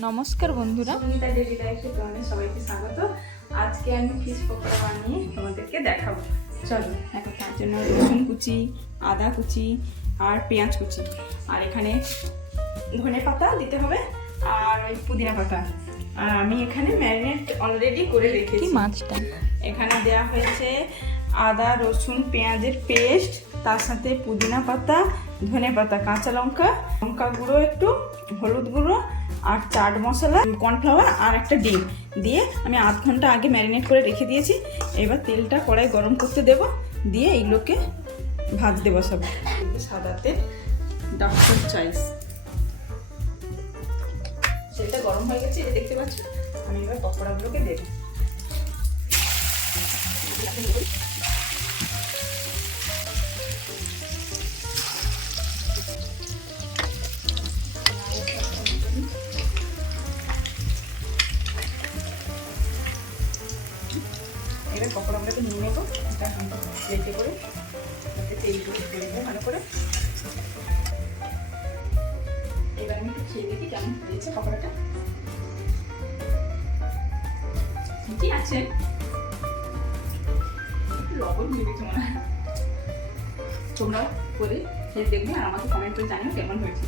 নমস্কার বন্ধুরা। সুনিতা ডেলি লাইফে তোমাদের সবাইকে স্বাগত। আজকে আমি ফিশ পকোড়া বানিয়ে তোমাদেরকে দেখাবো। চলো এখন তার জন্য রসুন কুচি আদা কুচি আর পেঁয়াজ কুচি। আর এখানে ধনে পাতা দিতে হবে আর ওই পুদিনা পাতা। আর আমি এখানে ম্যারিনেট অলরেডি করে রেখেছি। মাছটা? এখানে দেওয়া হয়েছে আদা, রসুন, পেঁয়াজের পেস্ট, তার সাথে পুদিনা পাতা, ধনে পাতা, কাঁচা লঙ্কা লঙ্কা গুঁড়ো একটু, হলুদ গুঁড়ো আর চাট মশলা, কর্নফ্লাওয়ার আর একটা ডিম দিয়ে আমি আধ ঘণ্টা আগে ম্যারিনেট করে রেখে দিয়েছি। এবার তেলটা কড়াই গরম করতে দেব, দিয়ে এইগুলোকে ভাজতে বসাবো সাদা তেল, ডাক্তার চয়েস। সেটা গরম হয়ে গেছে এটা দেখতে পাচ্ছ আমি এবার পকোড়াগুলোকে দেবো। এবার পকোড়াগুলোকে নিয়ে নেব একটা প্লেটে করে যাতে তেলগুলো দিয়ে দেবো ভালো করে। এবার আমি একটু খেয়ে দেখি কেমন হয়েছে পকোড়াটা। ঠিকই আছে? লবণ দিয়ে দিচ্ছি মনে হয়। তোমরাও করে খেয়ে দেখবে আর আমাকে কমেন্ট করে জানিও কেমন হয়েছে।